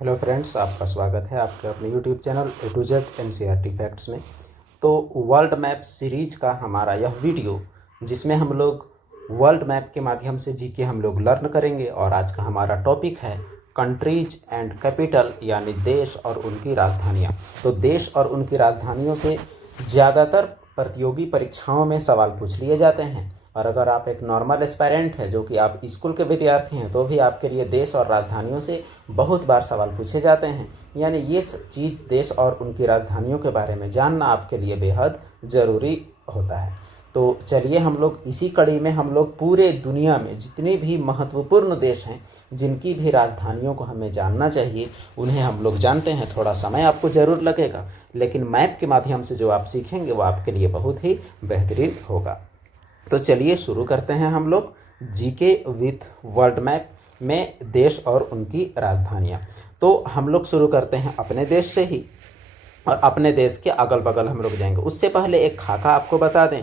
Hello friends, आपका स्वागत है आपके अपने YouTube channel A to Z NCERT facts में। तो वर्ल्ड मैप सीरीज का हमारा यह वीडियो, जिसमें हम लोग वर्ल्ड मैप के माध्यम से जीके हम लोग लर्न करेंगे। और आज का हमारा टॉपिक है कंट्रीज एंड कैपिटल, यानी देश और उनकी राजधानियाँ। तो देश और उनकी राजधानियों से ज़्यादातर प्रतियोगी परीक्षाओं में सवाल पूछ लिए जाते हैं। और अगर आप एक नॉर्मल एस्पायरेंट हैं, जो कि आप स्कूल के विद्यार्थी हैं, तो भी आपके लिए देश और राजधानियों से बहुत बार सवाल पूछे जाते हैं। यानी ये चीज़, देश और उनकी राजधानियों के बारे में जानना आपके लिए बेहद ज़रूरी होता है। तो चलिए हम लोग इसी कड़ी में हम लोग पूरे दुनिया में जितने भी महत्वपूर्ण देश हैं, जिनकी भी राजधानियों को हमें जानना चाहिए, उन्हें हम लोग जानते हैं। थोड़ा समय आपको ज़रूर लगेगा, लेकिन मैप के माध्यम से जो आप सीखेंगे वो आपके लिए बहुत ही बेहतरीन होगा। तो चलिए शुरू करते हैं हम लोग जीके विथ वर्ल्ड मैप में देश और उनकी राजधानियाँ। तो हम लोग शुरू करते हैं अपने देश से ही, और अपने देश के अगल बगल हम लोग जाएंगे। उससे पहले एक खाका आपको बता दें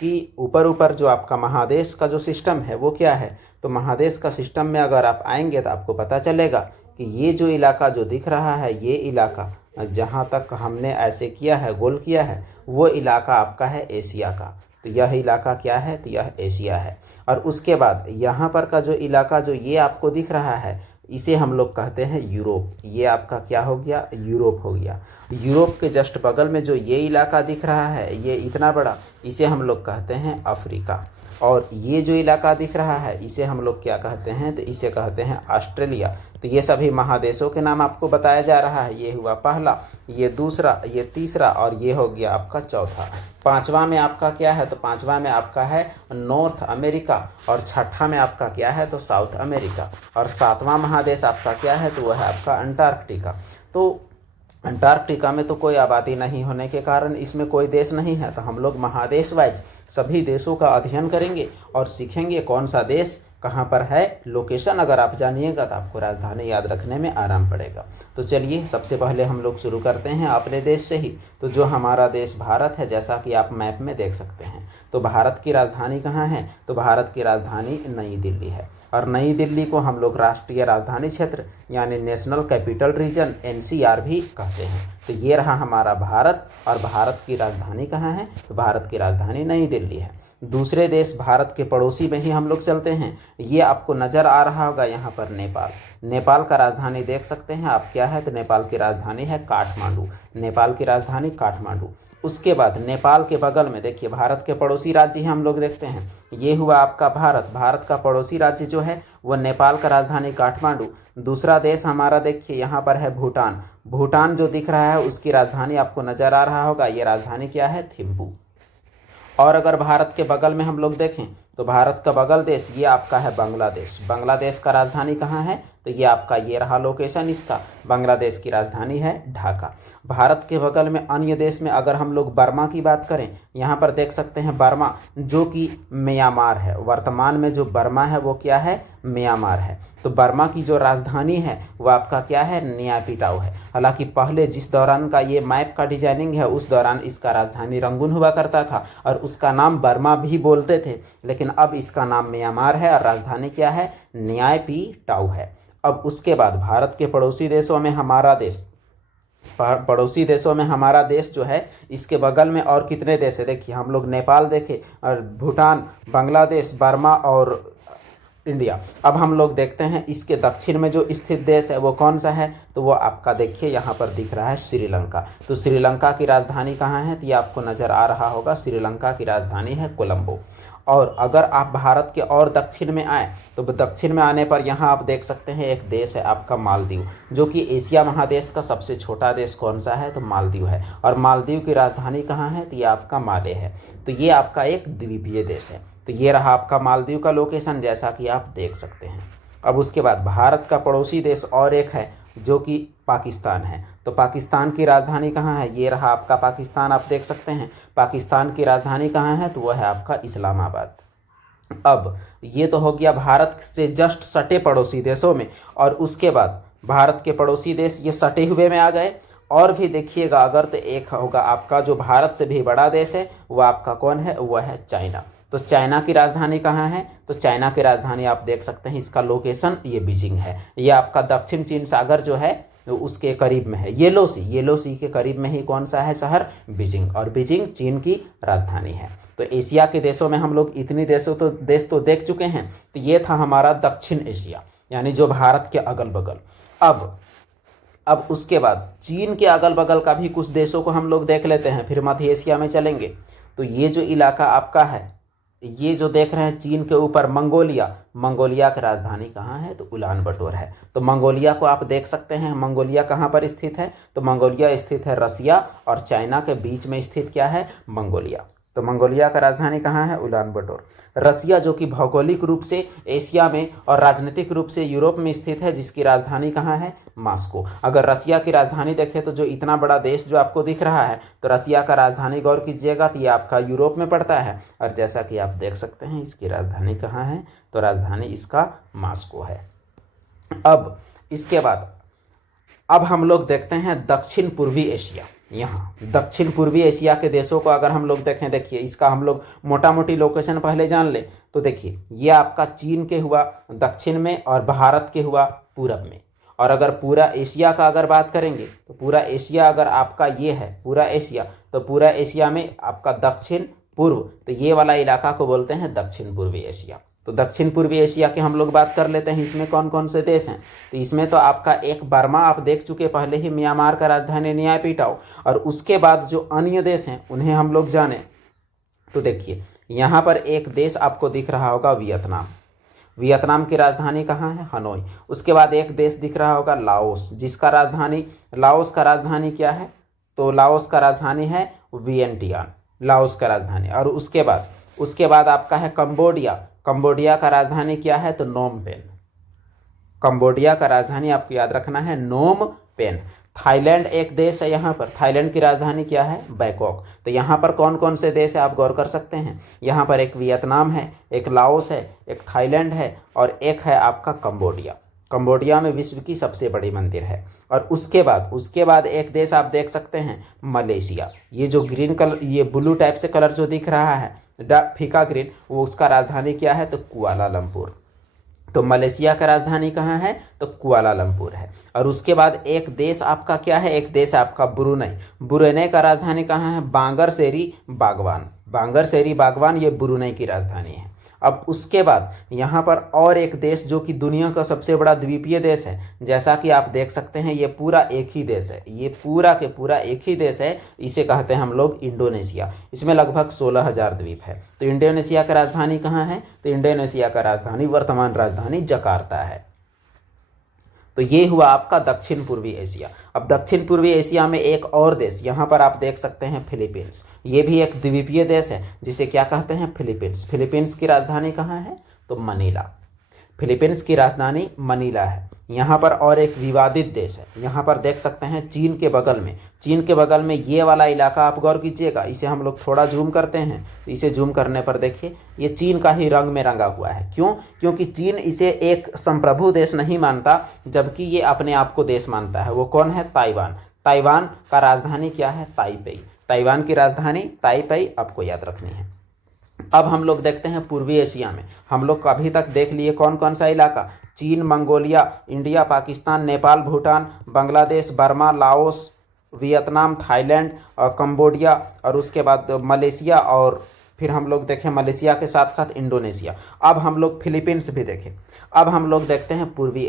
कि ऊपर ऊपर जो आपका महादेश का जो सिस्टम है वो क्या है। तो महादेश का सिस्टम में अगर आप आएंगे तो आपको पता चलेगा कि ये जो इलाका जो दिख रहा है, ये इलाका जहाँ तक हमने ऐसे किया है, गोल किया है, वो इलाका आपका है एशिया का। तो यह इलाका क्या है? तो यह एशिया है। और उसके बाद यहाँ पर का जो इलाका जो ये आपको दिख रहा है, इसे हम लोग कहते हैं यूरोप। ये आपका क्या हो गया? यूरोप हो गया। यूरोप के जस्ट बगल में जो ये इलाका दिख रहा है, ये इतना बड़ा, इसे हम लोग कहते हैं अफ्रीका। और ये जो इलाका दिख रहा है, इसे हम लोग क्या कहते हैं? तो इसे कहते हैं ऑस्ट्रेलिया। तो ये सभी महादेशों के नाम आपको बताया जा रहा है। ये हुआ पहला, ये दूसरा, ये तीसरा, और ये हो गया आपका चौथा। पांचवा में आपका क्या है? तो पांचवा में आपका है नॉर्थ अमेरिका। और छठा में आपका क्या है? तो साउथ अमेरिका। और सातवां महादेश आपका क्या है? तो वह है आपका अंटार्कटिका। तो अंटार्कटिका में तो कोई आबादी नहीं होने के कारण इसमें कोई देश नहीं है। तो हम लोग महादेश वाइज सभी देशों का अध्ययन करेंगे और सीखेंगे कौन सा देश कहाँ पर है। लोकेशन अगर आप जानिएगा तो आपको राजधानी याद रखने में आराम पड़ेगा। तो चलिए सबसे पहले हम लोग शुरू करते हैं अपने देश से ही। तो जो हमारा देश भारत है, जैसा कि आप मैप में देख सकते हैं, तो भारत की राजधानी कहाँ है? तो भारत की राजधानी नई दिल्ली है। और नई दिल्ली को हम लोग राष्ट्रीय राजधानी क्षेत्र यानी नेशनल कैपिटल रीजन एनसीआर भी कहते हैं। तो ये रहा हमारा भारत। और भारत की राजधानी कहाँ है? तो भारत की राजधानी नई दिल्ली है। दूसरे देश भारत के पड़ोसी में ही हम लोग चलते हैं। ये आपको नज़र आ रहा होगा यहाँ पर नेपाल। नेपाल का राजधानी देख सकते हैं आप, क्या है? तो नेपाल की राजधानी है काठमांडू। नेपाल की राजधानी काठमांडू। उसके बाद नेपाल के बगल में देखिए भारत के पड़ोसी राज्य हैं, हम लोग देखते हैं। ये हुआ आपका भारत। भारत का पड़ोसी राज्य जो है वो नेपाल का राजधानी काठमांडू। दूसरा देश हमारा देखिए यहाँ पर है भूटान। भूटान जो दिख रहा है उसकी राजधानी आपको नज़र आ रहा होगा, ये राजधानी क्या है? थिम्पू। और अगर भारत के बगल में हम लोग देखें तो भारत का बगल देश ये आपका है बांग्लादेश। बांग्लादेश का राजधानी कहाँ है? तो ये आपका ये रहा लोकेशन इसका। बांग्लादेश की राजधानी है ढाका। भारत के बगल में अन्य देश में अगर हम लोग बर्मा की बात करें, यहाँ पर देख सकते हैं बर्मा, जो कि म्यांमार है। वर्तमान में जो बर्मा है वो क्या है? म्यांमार है। तो बर्मा की जो राजधानी है वो आपका क्या है? नयापिटाउ है। हालांकि पहले जिस दौरान का ये मैप का डिजाइनिंग है, उस दौरान इसका राजधानी रंगून हुआ करता था और उसका नाम बर्मा भी बोलते थे, लेकिन अब इसका नाम म्यांमार है और राजधानी क्या है? नयापिटाउ है। अब उसके बाद भारत के पड़ोसी देशों में हमारा देश जो है, इसके बगल में और कितने देश है? देखिए हम लोग नेपाल देखे, और भूटान, बांग्लादेश, बर्मा और इंडिया। अब हम लोग देखते हैं इसके दक्षिण में जो स्थित देश है वो कौन सा है? तो वो आपका देखिए यहाँ पर दिख रहा है श्रीलंका। तो श्रीलंका की राजधानी कहाँ है? तो ये आपको नज़र आ रहा होगा, श्रीलंका की राजधानी है कोलंबो। और अगर आप भारत के और दक्षिण में आए तो दक्षिण में आने पर यहाँ आप देख सकते हैं एक देश है आपका मालदीव, जो कि एशिया महादेश का सबसे छोटा देश कौन सा है? तो मालदीव है। और मालदीव की राजधानी कहाँ है? तो ये आपका माले है। तो ये आपका एक द्वीपीय देश है। तो ये रहा आपका मालदीव का लोकेशन, जैसा कि आप देख सकते हैं। अब उसके बाद भारत का पड़ोसी देश और एक है जो कि पाकिस्तान है। तो पाकिस्तान की राजधानी कहाँ है? ये रहा आपका पाकिस्तान, आप देख सकते हैं। पाकिस्तान की राजधानी कहाँ है? तो वह है आपका इस्लामाबाद। अब ये तो हो गया भारत से जस्ट सटे पड़ोसी देशों में। और उसके बाद भारत के पड़ोसी देश ये सटे हुए में आ गए। और भी देखिएगा अगर, तो एक होगा आपका जो भारत से भी बड़ा देश है, वो आपका कौन है? वह है चाइना। तो चाइना की राजधानी कहाँ है? तो चाइना की राजधानी आप देख सकते हैं, इसका लोकेशन ये बीजिंग है। ये आपका दक्षिण चीन सागर जो है तो उसके करीब में है येलो सी के करीब में ही कौन सा है शहर, बीजिंग। और बीजिंग चीन की राजधानी है। तो एशिया के देशों में हम लोग इतनी देश तो देख चुके हैं। तो ये था हमारा दक्षिण एशिया, यानी जो भारत के अगल बगल। अब उसके बाद चीन के अगल बगल का भी कुछ देशों को हम लोग देख लेते हैं, फिर मध्य एशिया में चलेंगे। तो ये जो इलाका आपका है, ये जो देख रहे हैं चीन के ऊपर मंगोलिया की राजधानी कहाँ है, तो उलान बटोर है। तो मंगोलिया को आप देख सकते हैं, मंगोलिया कहाँ पर स्थित है, तो मंगोलिया स्थित है रसिया और चाइना के बीच में स्थित क्या है, मंगोलिया। तो मंगोलिया का राजधानी कहाँ है, उलान बटोर। रसिया जो कि भौगोलिक रूप से एशिया में और राजनीतिक रूप से यूरोप में स्थित है, जिसकी राजधानी कहाँ है, मॉस्को। अगर रसिया की राजधानी देखें तो जो इतना बड़ा देश जो आपको दिख रहा है, तो रसिया का राजधानी गौर कीजिएगा तो ये आपका यूरोप में पड़ता है। और जैसा कि आप देख सकते हैं इसकी राजधानी कहाँ है, तो राजधानी इसका मॉस्को है। अब इसके बाद अब हम लोग देखते हैं दक्षिण पूर्वी एशिया। यहाँ दक्षिण पूर्वी एशिया के देशों को अगर हम लोग देखें, देखिए इसका हम लोग मोटा मोटी लोकेशन पहले जान ले। तो देखिए ये आपका चीन के हुआ दक्षिण में और भारत के हुआ पूरब में। और अगर पूरा एशिया का अगर बात करेंगे तो पूरा एशिया अगर आपका ये है पूरा एशिया, तो पूरा एशिया में आपका दक्षिण पूर्व, तो ये वाला इलाका को बोलते हैं दक्षिण पूर्वी एशिया। तो दक्षिण पूर्वी एशिया की हम लोग बात कर लेते हैं, इसमें कौन कौन से देश हैं। तो इसमें तो आपका एक बर्मा आप देख चुके पहले ही, म्यांमार का राजधानी न्यायपीटाओ। और उसके बाद जो अन्य देश हैं उन्हें हम लोग जाने। तो देखिए यहाँ पर एक देश आपको दिख रहा होगा वियतनाम की राजधानी कहाँ है, हनोई। उसके बाद एक देश दिख रहा होगा लाओस, जिसका लाओस का राजधानी क्या है, तो लाओस का राजधानी है वियंटियान, लाओस का राजधानी। और उसके बाद आपका है कंबोडिया का राजधानी क्या है, तो नोम पेन। कंबोडिया का राजधानी आपको याद रखना है नोम पेन। थाईलैंड एक देश है, यहाँ पर थाईलैंड की राजधानी क्या है, बैंकॉक। तो यहाँ पर कौन कौन से देश है आप गौर कर सकते हैं। यहाँ पर एक वियतनाम है, एक लाओस है, एक थाईलैंड है और एक है आपका कंबोडिया में विश्व की सबसे बड़ी मंदिर है। और उसके बाद एक देश आप देख सकते हैं मलेशिया। ये जो ग्रीन कलर, ये ब्लू टाइप से कलर जो दिख रहा है फीका ग्रीन, वो उसका राजधानी क्या है, तो कुआलालंपुर। तो मलेशिया का राजधानी कहाँ है, तो कुआलालंपुर है। और उसके बाद एक देश आपका क्या है, एक देश आपका ब्रुनेई का राजधानी कहाँ है, बांगरसेरी बागवान, ये ब्रुनेई की राजधानी है। अब उसके बाद यहाँ पर और एक देश जो कि दुनिया का सबसे बड़ा द्वीपीय देश है, जैसा कि आप देख सकते हैं ये पूरा एक ही देश है, ये पूरा के पूरा एक ही देश है। इसे कहते हैं हम लोग इंडोनेशिया। इसमें लगभग 16,000 द्वीप है। तो इंडोनेशिया का राजधानी कहाँ है, तो इंडोनेशिया का राजधानी, वर्तमान राजधानी जकार्ता है। तो ये हुआ आपका दक्षिण पूर्वी एशिया। अब दक्षिण पूर्वी एशिया में एक और देश यहाँ पर आप देख सकते हैं फिलीपींस। ये भी एक द्वीपीय देश है जिसे क्या कहते हैं, फिलीपींस की राजधानी कहाँ है, तो मनीला। फिलीपींस की राजधानी मनीला है। यहाँ पर और एक विवादित देश है, यहाँ पर देख सकते हैं चीन के बगल में ये वाला इलाका आप गौर कीजिएगा। इसे हम लोग थोड़ा जूम करते हैं, तो इसे जूम करने पर देखिए ये चीन का ही रंग में रंगा हुआ है। क्यों, क्योंकि चीन इसे एक संप्रभु देश नहीं मानता, जबकि ये अपने आप को देश मानता है। वो कौन है, ताइवान का राजधानी क्या है, ताइपेई। ताइवान की राजधानी ताइपेई आपको याद रखनी है। अब हम लोग देखते हैं पूर्वी एशिया में, हम लोग अभी तक देख लिए कौन कौन सा इलाका, चीन, Mongolia, India, Pakistan, Nepal, Bhutan, Bangladesh, Burma, Laos, Vietnam, Thailand और कंबोडिया, और उसके बाद मलेशिया, और फिर हम लोग देखें मलेशिया के साथ साथ इंडोनेशिया। अब हम लोग फिलीपींस भी देखें। अब हम लोग देखते हैं पूर्वी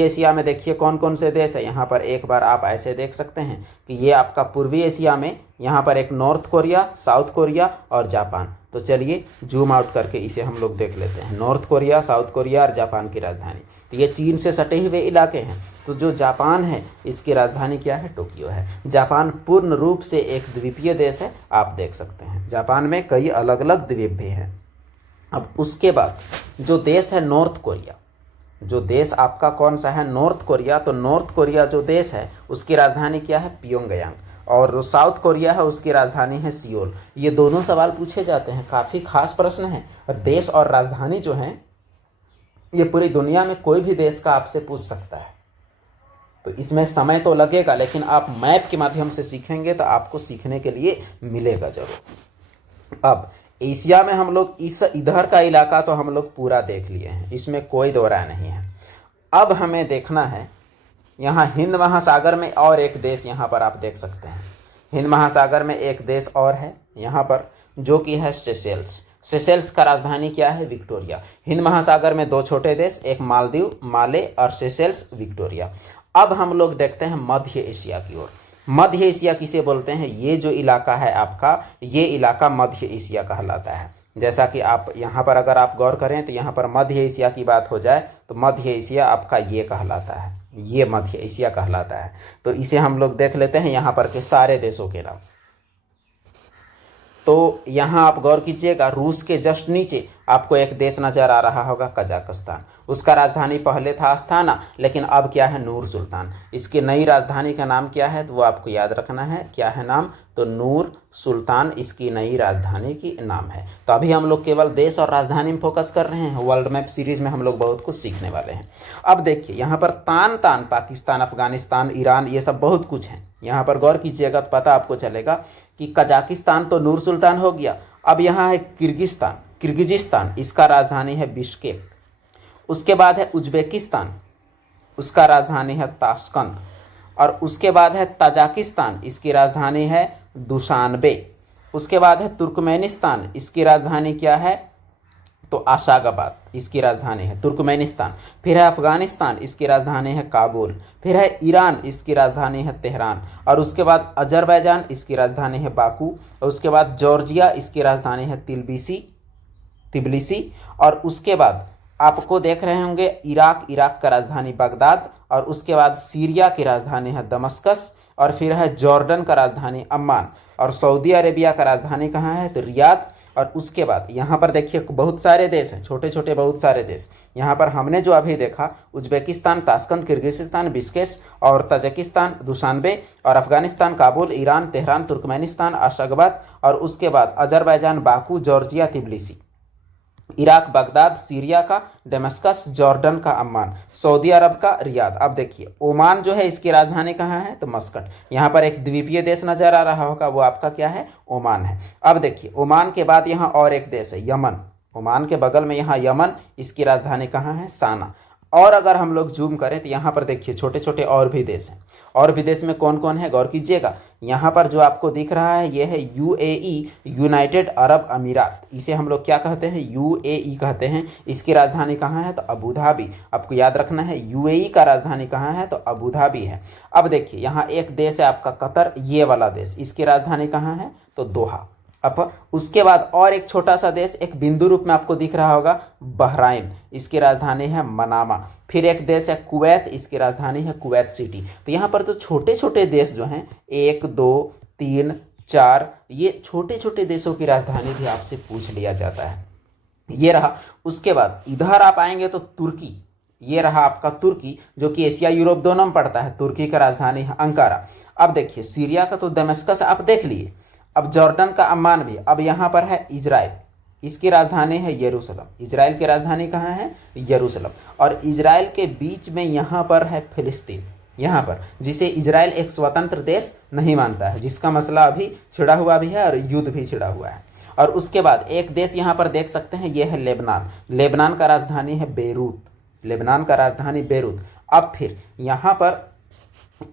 एशिया में देखिए कौन कौन से देश है। यहाँ पर एक बार आप ऐसे देख सकते हैं कि ये आपका पूर्वी एशिया में यहाँ पर एक नॉर्थ कोरिया, साउथ कोरिया और जापान। तो चलिए जूम आउट करके इसे हम लोग देख लेते हैं। नॉर्थ कोरिया, साउथ कोरिया और जापान की राजधानी, तो ये चीन से सटे हुए इलाके हैं। तो जो जापान है इसकी राजधानी क्या है, टोक्यो है। जापान पूर्ण रूप से एक द्वीपीय देश है, आप देख सकते हैं। जापान में कई अलग अलग द्वीप भी हैं। अब उसके बाद जो देश है नॉर्थ कोरिया, जो देश आपका कौन सा है, नॉर्थ कोरिया। तो नॉर्थ कोरिया जो देश है उसकी राजधानी क्या है, प्योंगयांग। और जो साउथ कोरिया है उसकी राजधानी है सियोल। ये दोनों सवाल पूछे जाते हैं, काफ़ी खास प्रश्न है। और देश और राजधानी जो हैं ये पूरी दुनिया में कोई भी देश का आपसे पूछ सकता है। तो इसमें समय तो लगेगा, लेकिन आप मैप के माध्यम से सीखेंगे तो आपको सीखने के लिए मिलेगा जरूर। अब एशिया में हम लोग इधर का इलाका तो हम लोग पूरा देख लिए हैं, इसमें कोई दो राय नहीं है। अब हमें देखना है यहाँ हिंद महासागर में और एक देश यहाँ पर आप देख सकते हैं। हिंद महासागर में एक देश और है यहाँ पर, जो कि है सेशेल्स। सेशेल्स का राजधानी क्या है? विक्टोरिया। हिंद महासागर में दो छोटे देश, एक मालदीव माले और सेशेल्स विक्टोरिया। अब हम लोग देखते हैं मध्य एशिया की ओर। मध्य एशिया किसे बोलते हैं? ये जो इलाका है आपका, ये इलाका मध्य एशिया कहलाता है। जैसा कि आप यहाँ पर अगर आप गौर करें तो यहाँ पर मध्य एशिया की बात हो जाए तो मध्य एशिया आपका ये कहलाता है, ये मध्य एशिया कहलाता है। तो इसे हम लोग देख लेते हैं यहाँ पर के सारे देशों के नाम। तो यहाँ आप गौर कीजिएगा, रूस के जस्ट नीचे आपको एक देश नज़र आ रहा होगा, कजाकिस्तान। उसका राजधानी पहले था अस्थाना, लेकिन अब क्या है? नूर सुल्तान। इसकी नई राजधानी का नाम क्या है? तो वो आपको याद रखना है। क्या है नाम? तो नूर सुल्तान इसकी नई राजधानी की नाम है। तो अभी हम लोग केवल देश और राजधानी में फोकस कर रहे हैं। वर्ल्ड मैप सीरीज में हम लोग बहुत कुछ सीखने वाले हैं। अब देखिए यहाँ पर तान तान पाकिस्तान, अफगानिस्तान, ईरान, ये सब बहुत कुछ है। यहाँ पर गौर कीजिएगा तो पता आपको चलेगा कि कजाकिस्तान तो नूर सुल्तान हो गया। अब यहाँ है किर्गिस्तान, किर्गिजिस्तान, इसका राजधानी है बिश्केक। उसके बाद है उज्बेकिस्तान, उसका राजधानी है ताशकंद। और उसके बाद है तजाकिस्तान, इसकी राजधानी है दुशानबे। उसके बाद है तुर्कमेनिस्तान, इसकी राजधानी क्या है? तो आशागाबाद इसकी राजधानी है, तुर्कमेनिस्तान। फिर है अफगानिस्तान, इसकी राजधानी है काबुल। फिर है ईरान, इसकी राजधानी है तेहरान। और उसके बाद अजरबैजान, इसकी राजधानी है बाकू। और उसके बाद जॉर्जिया, इसकी राजधानी है तिबिलिसी। और उसके बाद आपको देख रहे होंगे इराक, इराक का राजधानी बगदाद। और उसके बाद सीरिया की राजधानी है दमस्कस। और फिर है जॉर्डन का राजधानी अम्मान। और सऊदी अरेबिया का राजधानी कहाँ है? तो रियाद। और उसके बाद यहाँ पर देखिए बहुत सारे देश हैं, छोटे छोटे बहुत सारे देश। यहाँ पर हमने जो अभी देखा, उज्बेकिस्तान ताशकंद, किर्गिस्तान बिश्केक और तजाकिस्तान दुशानबे, और Afghanistan Kabul, Iran Tehran, Turkmenistan Ashgabat, और उसके बाद Azerbaijan Baku, Georgia Tbilisi, Iraq Baghdad, Syria का दमस्कस, जॉर्डन का अम्मान, सऊदी अरब का रियाद। अब देखिए ओमान जो है इसकी राजधानी कहाँ है? तो मस्कट। यहाँ पर एक द्वीपीय देश नजर आ रहा होगा, वो आपका क्या है? ओमान है। अब देखिए ओमान के बाद यहाँ और एक देश है यमन। ओमान के बगल में यहाँ यमन, इसकी राजधानी कहाँ है? साना। और अगर हम लोग जूम करें तो यहाँ पर देखिए छोटे छोटे और भी देश हैं। और विदेश में कौन कौन है गौर कीजिएगा। यहाँ पर जो आपको दिख रहा है ये है यूएई, यूनाइटेड अरब अमीरात। इसे हम लोग क्या कहते हैं? यूएई कहते हैं। इसकी राजधानी कहाँ है? तो अबू धाबी। आपको याद रखना है यूएई का राजधानी कहाँ है? तो अबू धाबी है। अब देखिए यहाँ एक देश है आपका कतर, ये वाला देश, इसकी राजधानी कहाँ है? तो दोहा। अब उसके बाद और एक छोटा सा देश एक बिंदु रूप में आपको दिख रहा होगा, बहराइन, इसकी राजधानी है मनामा। फिर एक देश है कुवैत, इसकी राजधानी है कुवैत सिटी। तो यहाँ पर तो छोटे छोटे देश जो हैं 1 2 3 4, ये छोटे छोटे देशों की राजधानी भी आपसे पूछ लिया जाता है। ये रहा। उसके बाद इधर आप आएंगे तो तुर्की, ये रहा आपका तुर्की, जो कि एशिया यूरोप दोनों में पड़ता है। तुर्की का राजधानी है अंकारा। अब देखिए सीरिया का तो दमिश्क आप देख लिए। अब जॉर्डन का अम्मान भी। अब यहाँ पर है इजराइल, इसकी राजधानी है यरूशलेम। इजराइल की राजधानी कहाँ है? यरूशलेम। और इजराइल के बीच में यहाँ पर है फिलिस्तीन, यहाँ पर, जिसे इजराइल एक स्वतंत्र देश नहीं मानता है, जिसका मसला अभी छिड़ा हुआ भी है और युद्ध भी छिड़ा हुआ है। और उसके बाद एक देश यहाँ पर देख सकते हैं, ये है लेबनान। लेबनान का राजधानी है बेरूत, लेबनान का राजधानी बेरूत। अब फिर यहाँ पर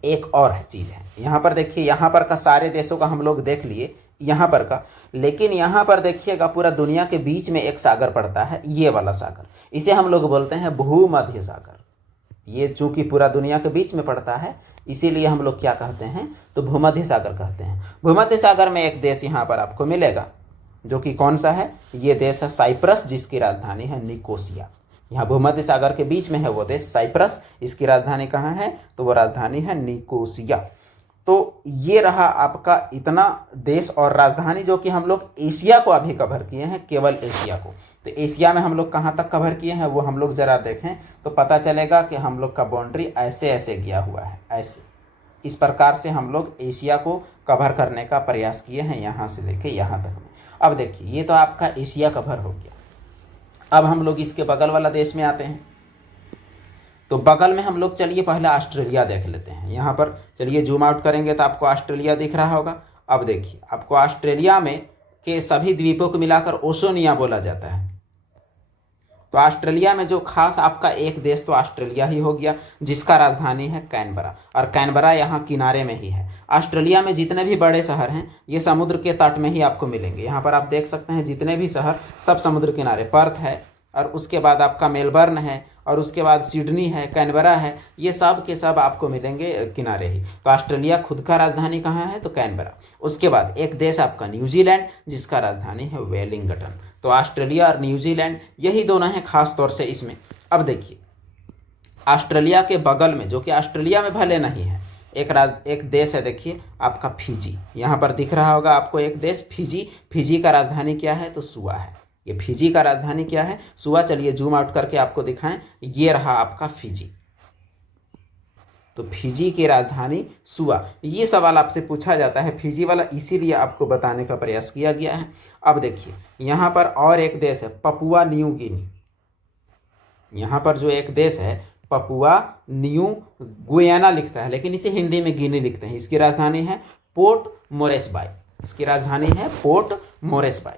एक और चीज़ है, यहाँ पर देखिए, यहाँ पर का सारे देशों का हम लोग देख लिए यहाँ पर का, लेकिन यहाँ पर देखिएगा पूरा दुनिया के बीच में एक सागर पड़ता है, ये वाला सागर, इसे हम लोग बोलते हैं भूमध्य सागर। ये चूंकि पूरा दुनिया के बीच में पड़ता है, इसीलिए हम लोग क्या कहते हैं? तो भूमध्य सागर कहते हैं। भूमध्य सागर में एक देश यहाँ पर आपको मिलेगा, जो कि कौन सा है? ये देश है साइप्रस, जिसकी राजधानी है निकोसिया। यहाँ भूमध्य सागर के बीच में है वो देश साइप्रस, इसकी राजधानी कहाँ है? तो वो राजधानी है निकोसिया। तो ये रहा आपका इतना देश और राजधानी, जो कि हम लोग एशिया को अभी कवर किए हैं, केवल एशिया को। तो एशिया में हम लोग कहाँ तक कवर किए हैं वो हम लोग जरा देखें तो पता चलेगा कि हम लोग का बाउंड्री ऐसे ऐसे गया हुआ है, ऐसे इस प्रकार से हम लोग एशिया को कवर करने का प्रयास किए हैं, यहाँ से लेके यहाँ तक में। अब देखिए ये तो आपका एशिया कवर हो गया। अब हम लोग इसके बगल वाला देश में आते हैं। तो बगल में हम लोग चलिए पहले ऑस्ट्रेलिया देख लेते हैं। यहाँ पर चलिए जूम आउट करेंगे तो आपको ऑस्ट्रेलिया दिख रहा होगा। अब देखिए आपको ऑस्ट्रेलिया में के सभी द्वीपों को मिलाकर ओशोनिया बोला जाता है। तो तो ऑस्ट्रेलिया में जो खास आपका एक देश तो ऑस्ट्रेलिया ही हो गया, जिसका राजधानी है कैनबरा, और कैनबरा यहाँ किनारे में ही है। ऑस्ट्रेलिया में जितने भी बड़े शहर हैं ये समुद्र के तट में ही आपको मिलेंगे। यहाँ पर आप देख सकते हैं जितने भी शहर सब समुद्र किनारे, पर्थ है और उसके बाद आपका मेलबर्न है और उसके बाद सिडनी है, कैनबरा है, ये सब के सब आपको मिलेंगे किनारे ही। तो ऑस्ट्रेलिया खुद का राजधानी कहाँ है? तो कैनबरा। उसके बाद एक देश आपका न्यूजीलैंड, जिसका राजधानी है वेलिंगटन। तो ऑस्ट्रेलिया और न्यूजीलैंड यही दोनों हैं खास तौर से इसमें। अब देखिए ऑस्ट्रेलिया के बगल में, जो कि ऑस्ट्रेलिया में भले नहीं है, एक देश है, देखिए आपका फिजी। यहाँ पर दिख रहा होगा आपको एक देश फिजी। फिजी का राजधानी क्या है? तो सुआ है। ये फिजी का राजधानी क्या है? सुआ। चलिए जूम आउट करके आपको दिखाएं, ये रहा आपका फिजी। तो फिजी की राजधानी सुआ। ये सवाल आपसे पूछा जाता है फिजी वाला, इसीलिए आपको बताने का प्रयास किया गया है। अब देखिए यहाँ पर और एक देश है पपुआ न्यू गिनी। यहाँ पर जो एक देश है पपुआ न्यू गुयाना लिखता है, लेकिन इसे हिंदी में गिनी लिखते हैं। इसकी राजधानी है पोर्ट मोरेस्बी। इसकी राजधानी है पोर्ट मोरेस्बी।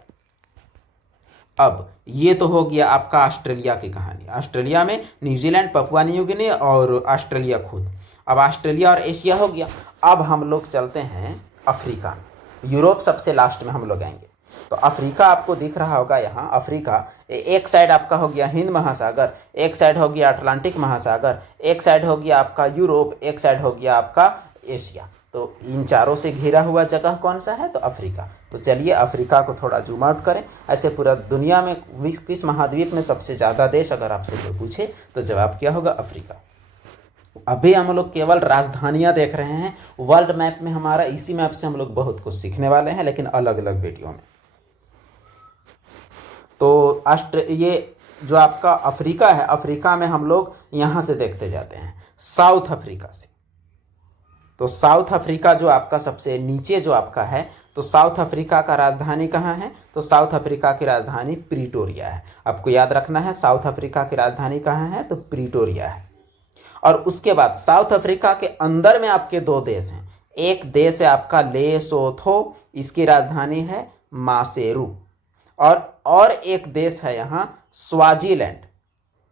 अब ये तो हो गया आपका ऑस्ट्रेलिया की कहानी। ऑस्ट्रेलिया में न्यूजीलैंड, पपुआ न्यू गिनी और ऑस्ट्रेलिया खुद। अब ऑस्ट्रेलिया और एशिया हो गया। अब हम लोग चलते हैं अफ्रीका में। यूरोप सबसे लास्ट में हम लोग आएंगे। तो अफ्रीका आपको दिख रहा होगा यहाँ। अफ्रीका एक साइड आपका हो गया हिंद महासागर, एक साइड हो गया अटलांटिक महासागर, एक साइड हो गया आपका यूरोप, एक साइड हो गया आपका एशिया। तो इन चारों से घिरा हुआ जगह कौन सा है? तो अफ्रीका। तो चलिए अफ्रीका को थोड़ा जूम आउट करें। ऐसे पूरा दुनिया में किस महाद्वीप में सबसे ज़्यादा देश अगर आपसे कोई पूछे तो जवाब क्या होगा? अफ्रीका। अभी हम लोग केवल राजधानियां देख रहे हैं। वर्ल्ड मैप में हमारा, इसी मैप से हम लोग बहुत कुछ सीखने वाले हैं, लेकिन अलग अलग वीडियो में। तो ये जो आपका अफ्रीका है, अफ्रीका में हम लोग यहाँ से देखते जाते हैं साउथ अफ्रीका से। तो साउथ अफ्रीका जो आपका सबसे नीचे जो आपका है, तो साउथ अफ्रीका का राजधानी कहाँ है? तो साउथ अफ्रीका की राजधानी प्रीटोरिया है। आपको याद रखना है साउथ अफ्रीका की राजधानी कहाँ है? तो प्रीटोरिया है। और उसके बाद साउथ अफ्रीका के अंदर में आपके दो देश हैं। एक देश है आपका लेसोथो, इसकी राजधानी है मासेरू। और एक देश है यहाँ स्वाजीलैंड।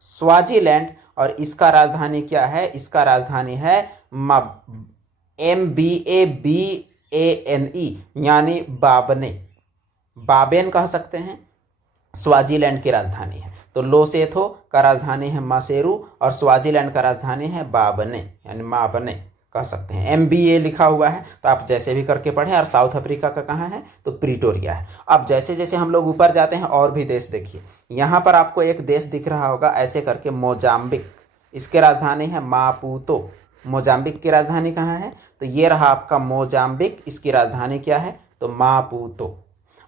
स्वाजीलैंड, और इसका राजधानी क्या है? इसका राजधानी है MBABANE, यानी बाबने। बाबेन कह सकते हैं, स्वाजीलैंड की राजधानी है। तो लोसेथो का राजधानी है मासेरू और स्वाजीलैंड का राजधानी है बाबने, यानी माबने कह सकते हैं। MBA लिखा हुआ है, तो आप जैसे भी करके पढ़ें। और साउथ अफ्रीका का कहाँ है? तो प्रीटोरिया है। अब जैसे जैसे हम लोग ऊपर जाते हैं और भी देश देखिए। यहाँ पर आपको एक देश दिख रहा होगा ऐसे करके, मोजाम्बिक। इसके राजधानी है मापूतो। मोजाम्बिक की राजधानी कहाँ है? तो ये रहा आपका मोजाम्बिक। इसकी राजधानी क्या है? तो मापूतो।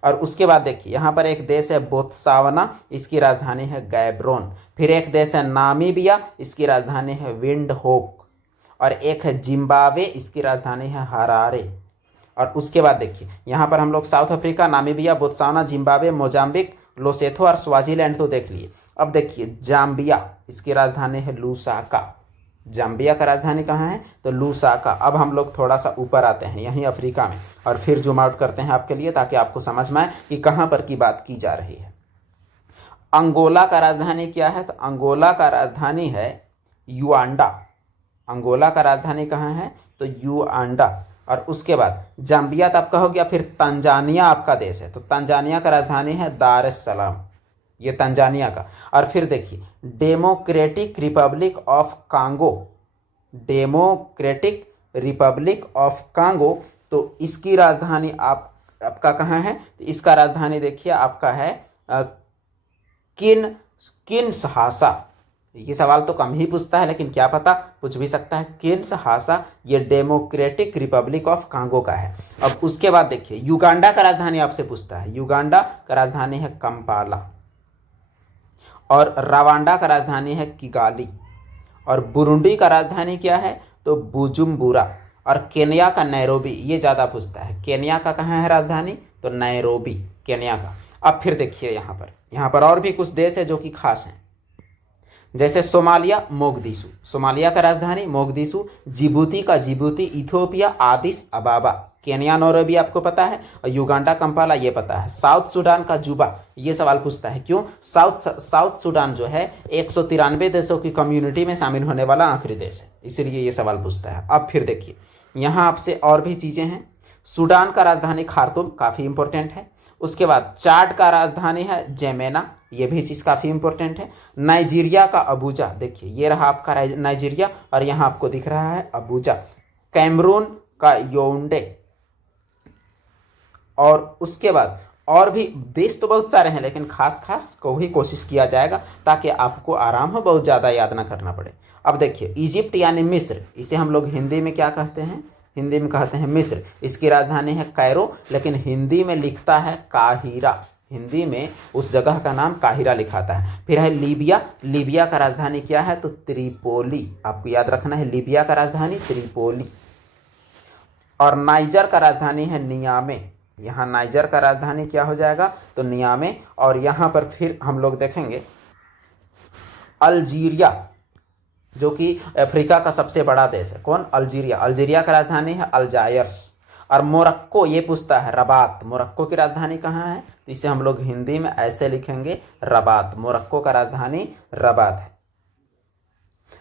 और उसके बाद देखिए यहाँ पर एक देश है बोत्सवाना, इसकी राजधानी है गैब्रोन। फिर एक देश है नामीबिया, इसकी राजधानी है विंडहोक। और एक है जिम्बाब्वे, इसकी राजधानी है हरारे। और उसके बाद देखिए यहाँ पर हम लोग South Africa, Namibia, Botswana, Zimbabwe, Mozambique, Lesotho और स्वाजीलैंड तो देख लिए। अब देखिए जाम्बिया, इसकी राजधानी है लूसाका। जाम्बिया का राजधानी कहाँ है? तो लूसाका। अब हम लोग थोड़ा सा ऊपर आते हैं यहीं अफ्रीका में, और फिर जूम आउट करते हैं आपके लिए, ताकि आपको समझ में आए कि कहाँ पर की बात की जा रही है। अंगोला का राजधानी क्या है? तो अंगोला का राजधानी है युआंडा। अंगोला का राजधानी कहाँ है? तो युआंडा। और उसके बाद जाम्बिया तो आपका हो गया। फिर तंजानिया आपका देश है, तो तंजानिया का राजधानी है दार एस सलाम, ये तंजानिया का। और फिर देखिए democratic Republic of Congo. Democratic Republic of Congo, तो इसकी राजधानी आपका कहाँ है? तो इसका राजधानी देखिए आपका है किनशासा। ये सवाल तो कम ही पूछता है, लेकिन क्या पता पूछ भी सकता है। किनशासा ये डेमोक्रेटिक रिपब्लिक ऑफ कांगो का है। अब उसके बाद देखिए युगांडा का राजधानी आपसे पूछता है। युगांडा का राजधानी है कंपाला। और रवांडा का राजधानी है किगाली। और बुरुंडी का राजधानी क्या है? तो बुजुम्बुरा। और केन्या का नैरोबी, ये ज़्यादा पूछता है। केन्या का कहाँ है राजधानी? तो नैरोबी, केन्या का। अब फिर देखिए यहाँ पर और भी कुछ देश है जो कि खास हैं। जैसे सोमालिया मोगदीशु, सोमालिया का राजधानी मोगदीशु। जिबूती का जिबूती, इथियोपिया आदिस अबाबा, केन्या नैरोबी आपको पता है, और युगांडा कंपाला ये पता है। साउथ सूडान का जुबा, ये सवाल पूछता है क्यों, साउथ सूडान जो है 193 देशों की कम्युनिटी में शामिल होने वाला आखिरी देश है, इसीलिए ये सवाल पूछता है। अब फिर देखिए यहाँ आपसे और भी चीज़ें हैं। सूडान का राजधानी खार्तूम, काफ़ी इंपॉर्टेंट है। उसके बाद चाड का राजधानी है जेमेना, ये भी चीज़ काफ़ी इंपॉर्टेंट है। नाइजीरिया का अबूजा, देखिए ये रहा आपका नाइजीरिया और यहाँ आपको दिख रहा है अबूजा। कैमरून का योंडे। और उसके बाद और भी देश तो बहुत सारे हैं, लेकिन खास खास को ही कोशिश किया जाएगा ताकि आपको आराम हो, बहुत ज़्यादा याद ना करना पड़े। अब देखिए इजिप्ट यानी मिस्र, इसे हम लोग हिंदी में क्या कहते हैं, हिंदी में कहते हैं मिस्र। इसकी राजधानी है कैरो, लेकिन हिंदी में लिखता है काहिरा, हिंदी में उस जगह का नाम काहिरा लिखाता है। फिर है लीबिया, लीबिया का राजधानी क्या है तो त्रिपोली, आपको याद रखना है लीबिया का राजधानी त्रिपोली। और नाइजर का राजधानी है नियामे, यहाँ नाइजर का राजधानी क्या हो जाएगा तो नियामे। और यहाँ पर फिर हम लोग देखेंगे अल्जीरिया, जो कि अफ्रीका का सबसे बड़ा देश है। कौन, अल्जीरिया, अल्जीरिया का राजधानी है अल्जायर्स। और मोरक्को, ये पूछता है रबात, मोरक्को की राजधानी कहाँ है तो इसे हम लोग हिंदी में ऐसे लिखेंगे रबात, मोरक्को का राजधानी रबात है।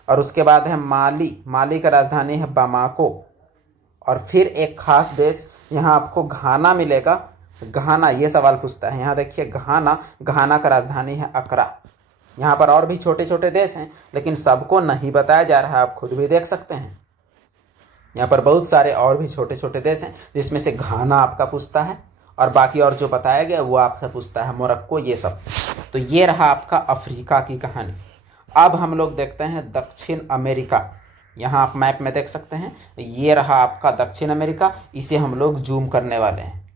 और उसके बाद है माली, माली का राजधानी है बामाको। और फिर एक खास देश यहाँ आपको घाना मिलेगा, घाना, ये सवाल पूछता है। यहाँ देखिए घाना, घाना का राजधानी है अकरा। यहाँ पर और भी छोटे छोटे देश हैं, लेकिन सबको नहीं बताया जा रहा है, आप खुद भी देख सकते हैं। यहाँ पर बहुत सारे और भी छोटे छोटे देश हैं, जिसमें से घाना आपका पूछता है, और बाकी और जो बताया गया वो आपसे पूछता है, मोरक्को, ये सब। तो ये रहा आपका अफ्रीका की कहानी। अब हम लोग देखते हैं दक्षिण अमेरिका। यहाँ आप मैप में देख सकते हैं, ये रहा आपका दक्षिण अमेरिका, इसे हम लोग जूम करने वाले हैं।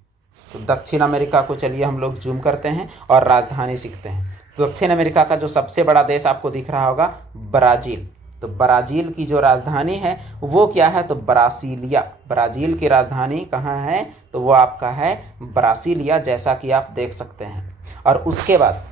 तो दक्षिण अमेरिका को चलिए हम लोग जूम करते हैं और राजधानी सीखते हैं। तो दक्षिण अमेरिका का जो सबसे बड़ा देश आपको दिख रहा होगा ब्राज़ील, तो ब्राज़ील की जो राजधानी है वो क्या है तो ब्रासीलिया। ब्राज़ील की राजधानी कहाँ है तो वो आपका है ब्रासीलिया, जैसा कि आप देख सकते हैं। और उसके बाद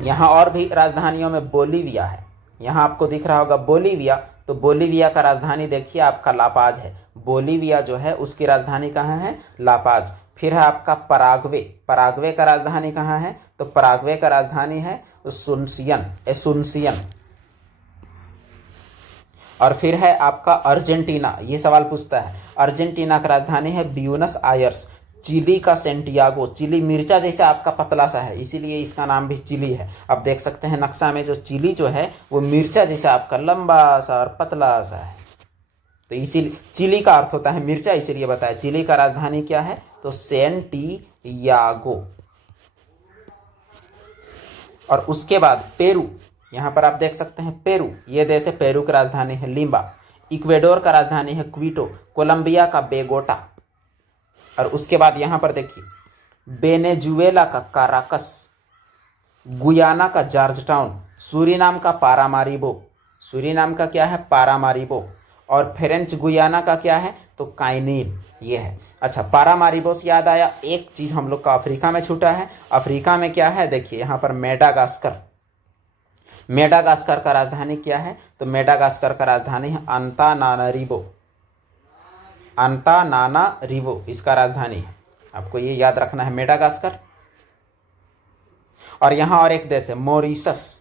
यहाँ और भी राजधानियों में बोलीविया है, यहाँ आपको दिख रहा होगा बोलीविया, तो बोलीविया का राजधानी देखिए आपका लापाज है। बोलीविया जो है उसकी राजधानी कहाँ है लापाज। फिर है आपका पराग्वे, पराग्वे का राजधानी कहाँ है तो पराग्वे का राजधानी है एसुनसियन, एसुनसियन। और फिर है आपका अर्जेंटीना, ये सवाल पूछता है, अर्जेंटीना का राजधानी है ब्यूनस आयर्स। चिली का सेंटियागो, चिली मिर्चा जैसा आपका पतला सा है, इसीलिए इसका नाम भी चिली है। आप देख सकते हैं नक्शा में, जो चिली जो है वो मिर्चा जैसा आपका लंबा सा और पतला सा है, तो इसीलिए चिली का अर्थ होता है मिर्चा, इसीलिए बताया। चिली का राजधानी क्या है तो सेंटियागो। और उसके बाद पेरू, यहाँ पर आप देख सकते हैं पेरू, ये देश है, पेरू की राजधानी है लीमा। इक्वेडोर का राजधानी है क्विटो। कोलंबिया का बेगोटा। और उसके बाद यहाँ पर देखिए वेनेजुएला का काराकस, गुयाना का जॉर्जटाउन, सूरीनाम का पारामारिबो, सूरीनाम का क्या है पारामारिबो। और फ्रेंच गुयाना का क्या है तो काइनीन, ये है। अच्छा, पारामारिबो से याद आया, एक चीज़ हम लोग का अफ्रीका में छूटा है। अफ्रीका में क्या है देखिए यहाँ पर मेडागास्कर, मेडागास्कर का राजधानी क्या है तो मेडागास्कर का राजधानी है अंतानानारिवो, अंतानानारिवो इसका राजधानी है, आपको ये याद रखना है मेडागास्कर। और यहाँ और एक देश है मॉरिशस,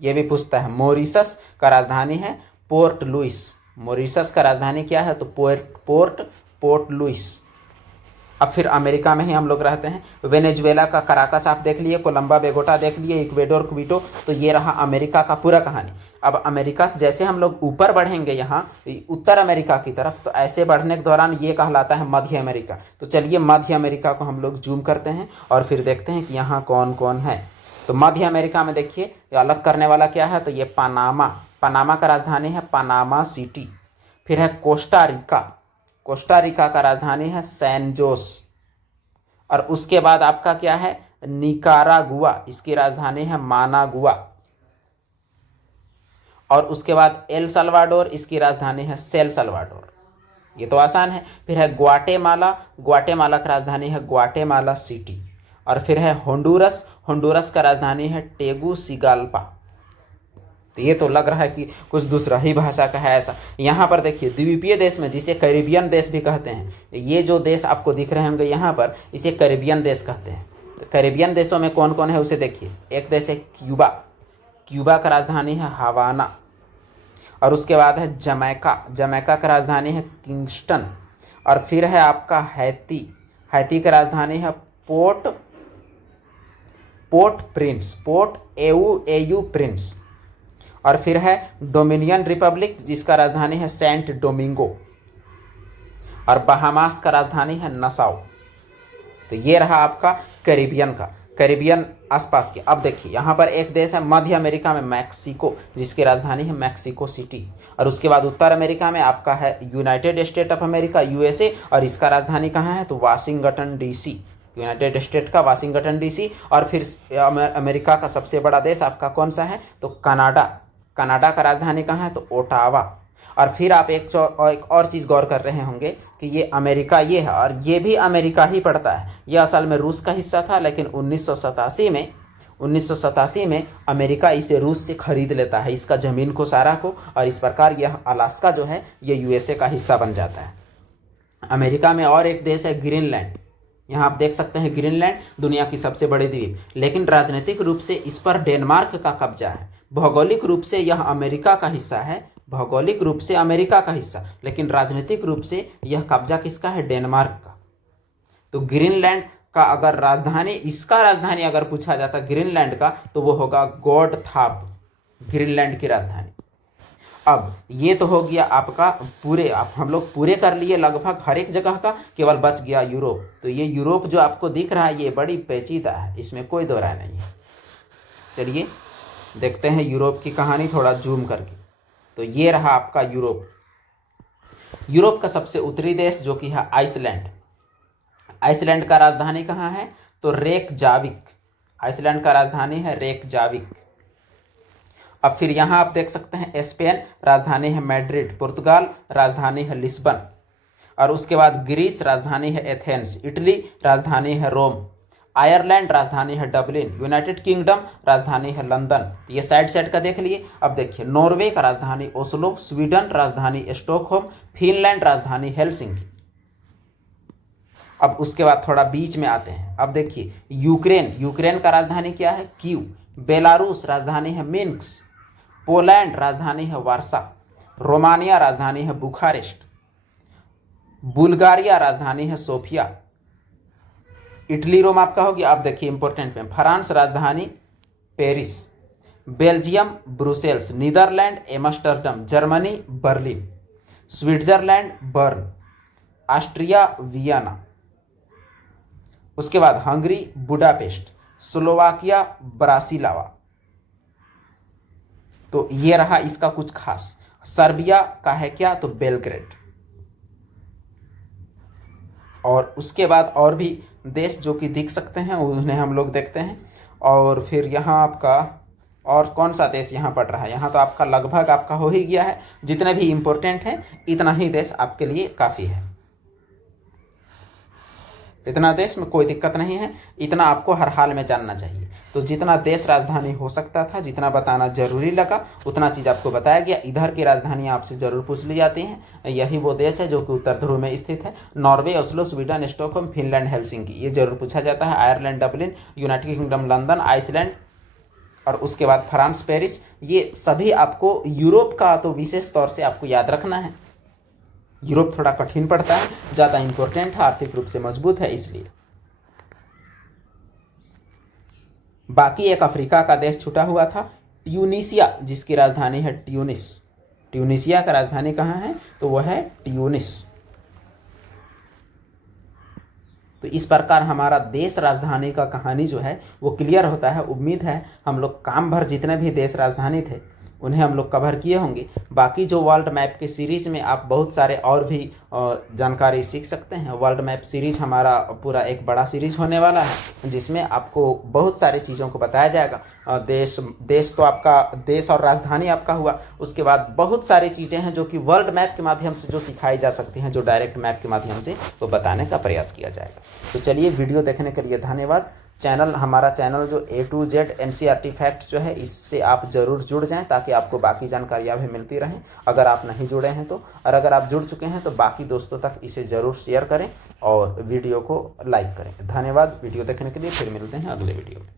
ये भी पूछता है, मॉरिशस का राजधानी है पोर्ट लुइस। मॉरिशस का राजधानी क्या है तो पोर्ट लुइस। अब फिर अमेरिका में ही हम लोग रहते हैं। वेनेजुएला का कराकस आप देख लिए, कोलंबा बेगोटा देख लिए, इक्वेडोर क्विटो, तो ये रहा अमेरिका का पूरा कहानी। अब अमेरिका से जैसे हम लोग ऊपर बढ़ेंगे यहाँ उत्तर अमेरिका की तरफ, तो ऐसे बढ़ने के दौरान ये कहलाता है मध्य अमेरिका। तो चलिए मध्य अमेरिका को हम लोग जूम करते हैं और फिर देखते हैं कि यहाँ कौन कौन है। तो मध्य अमेरिका में देखिए अलग करने वाला क्या है तो ये पनामा, पनामा का राजधानी है पनामा सिटी। फिर है कोस्टा रिका, कोस्टा रिका का राजधानी है सैन जोस। और उसके बाद आपका क्या है निकारागुआ, इसकी राजधानी है मानागुआ। और उसके बाद एल सल्वाडोर, इसकी राजधानी है सेल सल्वाडोर, ये तो आसान है। फिर है ग्वाटेमाला, ग्वाटेमाला का राजधानी है ग्वाटेमाला सिटी। और फिर है होंडुरस, होंडुरस का राजधानी है टेगुसिगाल्पा। तो ये तो लग रहा है कि कुछ दूसरा ही भाषा का है ऐसा। यहाँ पर देखिए द्वीपीय देश में, जिसे कैरिबियन देश भी कहते हैं, ये जो देश आपको दिख रहे होंगे यहाँ पर, इसे कैरिबियन देश कहते हैं। तो कैरिबियन देशों में कौन कौन है उसे देखिए। एक देश है क्यूबा, क्यूबा का राजधानी है हवाना। और उसके बाद है जमैका, जमैका का राजधानी है किंगस्टन। और फिर है आपका हैती, हैती का राजधानी है port Prince, port AU Prince. और फिर है डोमिनियन रिपब्लिक, जिसका राजधानी है सेंट डोमिंगो। और बहामास का राजधानी है नसाउ। तो ये रहा आपका कैरिबियन का, कैरिबियन आसपास के। अब देखिए यहाँ पर एक देश है मध्य अमेरिका में, मैक्सिको, जिसकी राजधानी है मैक्सिको सिटी। और उसके बाद उत्तर अमेरिका में आपका है United state of America, USA, और इसका राजधानी कहाँ है तो वाशिंगटन डीसी, यूनाइटेड स्टेट का वाशिंगटन डीसी। और फिर अमेरिका का सबसे बड़ा देश आपका कौन सा है तो कनाडा, कनाडा का राजधानी कहाँ है तो ओटावा। और फिर आप एक और चीज़ गौर कर रहे होंगे कि ये अमेरिका ये है, और ये भी अमेरिका ही पड़ता है। ये असल में रूस का हिस्सा था, लेकिन 1987 में अमेरिका इसे रूस से खरीद लेता है, इसका ज़मीन को सारा को, और इस प्रकार यह अलास्का जो है ये यूएसए का हिस्सा बन जाता है। अमेरिका में और एक देश है ग्रीनलैंड, यहाँ आप देख सकते हैं ग्रीनलैंड दुनिया की सबसे बड़ी द्वीप, लेकिन राजनीतिक रूप से इस पर डेनमार्क का कब्जा है। भौगोलिक रूप से यह अमेरिका का हिस्सा है, भौगोलिक रूप से अमेरिका का हिस्सा, लेकिन राजनीतिक रूप से यह कब्जा किसका है डेनमार्क का। तो ग्रीनलैंड का अगर राजधानी, इसका राजधानी अगर पूछा जाता ग्रीनलैंड का, तो वो होगा गोडथाप, ग्रीनलैंड की राजधानी। अब ये तो हो गया आपका पूरे, आप हम लोग पूरे कर लिए लगभग हर एक जगह का, केवल बच गया यूरोप। तो ये यूरोप जो आपको दिख रहा है ये बड़ी पेचीदा है, इसमें कोई दो राय नहीं है। चलिए देखते हैं यूरोप की कहानी थोड़ा जूम करके। तो ये रहा आपका यूरोप। यूरोप का सबसे उत्तरी देश जो कि है आइसलैंड, आइसलैंड का राजधानी कहाँ है तो रेकजाविक, आइसलैंड का राजधानी है रेकजाविक। अब फिर यहाँ आप देख सकते हैं स्पेन, राजधानी है मैड्रिड। पुर्तगाल, राजधानी है लिस्बन। और उसके बाद ग्रीस, राजधानी है एथेंस। इटली, राजधानी है रोम। आयरलैंड, राजधानी है डबलिन। यूनाइटेड किंगडम, राजधानी है लंदन। तो ये साइड का देख लिए। अब देखिए नॉर्वे का राजधानी ओस्लो। स्वीडन, राजधानी स्टॉकहोम। फिनलैंड, राजधानी हेलसिंकी। अब उसके बाद थोड़ा बीच में आते हैं। अब देखिए यूक्रेन, यूक्रेन का राजधानी क्या है कीव। बेलारूस, राजधानी है मिन्स्क। पोलैंड, राजधानी है वार्सा। रोमानिया, राजधानी है बुखारेस्ट। बुल्गारिया, राजधानी है सोफिया। इटली रोम आपका हो गया। अब देखिए इंपॉर्टेंट में फ्रांस, राजधानी Paris. Belgium, Brussels. Netherland, Amsterdam. Germany, Berlin. Switzerland, Bern. Austria, Vienna. उसके बाद हंगरी, बुडापेस्ट। स्लोवाकिया, ब्रासिलावा। तो ये रहा इसका कुछ खास। सर्बिया का है क्या तो बेलग्रेड। और उसके बाद और भी देश जो कि दिख सकते हैं उन्हें हम लोग देखते हैं। और फिर यहाँ आपका और कौन सा देश यहाँ पड़ रहा है, यहाँ तो आपका लगभग आपका हो ही गया है। जितने भी इंपॉर्टेंट हैं इतना ही देश आपके लिए काफ़ी है। इतना देश में कोई दिक्कत नहीं है, इतना आपको हर हाल में जानना चाहिए। तो जितना देश राजधानी हो सकता था, जितना बताना जरूरी लगा, उतना चीज़ आपको बताया गया। इधर की राजधानी आपसे जरूर पूछ ली जाती हैं। यही वो देश है जो कि उत्तर ध्रुव में स्थित है। Norway, Oslo, Sweden, Stockholm, Finland, Helsinki, ये जरूर पूछा जाता है। Ireland, Dublin. United Kingdom, London. Iceland, और उसके बाद फ्रांस, पेरिस। ये सभी आपको यूरोप का तो विशेष तौर से आपको याद रखना है। यूरोप थोड़ा कठिन पड़ता है, ज़्यादा इंपॉर्टेंट है, आर्थिक रूप से मजबूत है इसलिए। बाकी एक अफ्रीका का देश छूटा हुआ था, ट्यूनीसिया, जिसकी राजधानी है ट्यूनिस। ट्यूनीसिया का राजधानी कहाँ है तो वह है ट्यूनिस। तो इस प्रकार हमारा देश राजधानी का कहानी जो है वो क्लियर होता है। उम्मीद है हम लोग काम भर जितने भी देश राजधानी थे उन्हें हम लोग कवर किए होंगे। बाकी जो वर्ल्ड मैप के सीरीज़ में आप बहुत सारे और भी जानकारी सीख सकते हैं। वर्ल्ड मैप सीरीज हमारा पूरा एक बड़ा सीरीज होने वाला है, जिसमें आपको बहुत सारी चीज़ों को बताया जाएगा। देश तो आपका देश और राजधानी आपका हुआ। उसके बाद बहुत सारी चीज़ें हैं जो कि वर्ल्ड मैप के माध्यम से जो सिखाई जा सकती हैं, जो डायरेक्ट मैप के माध्यम से वो बताने का प्रयास किया जाएगा। तो चलिए वीडियो देखने के लिए धन्यवाद। चैनल, हमारा चैनल जो A to Z NCERT facts जो है, इससे आप ज़रूर जुड़ जाएं ताकि आपको बाकी जानकारियाँ भी मिलती रहें, अगर आप नहीं जुड़े हैं तो। और अगर आप जुड़ चुके हैं तो बाकी दोस्तों तक इसे ज़रूर शेयर करें और वीडियो को लाइक करें। धन्यवाद वीडियो देखने के लिए। फिर मिलते हैं अगले वीडियो में।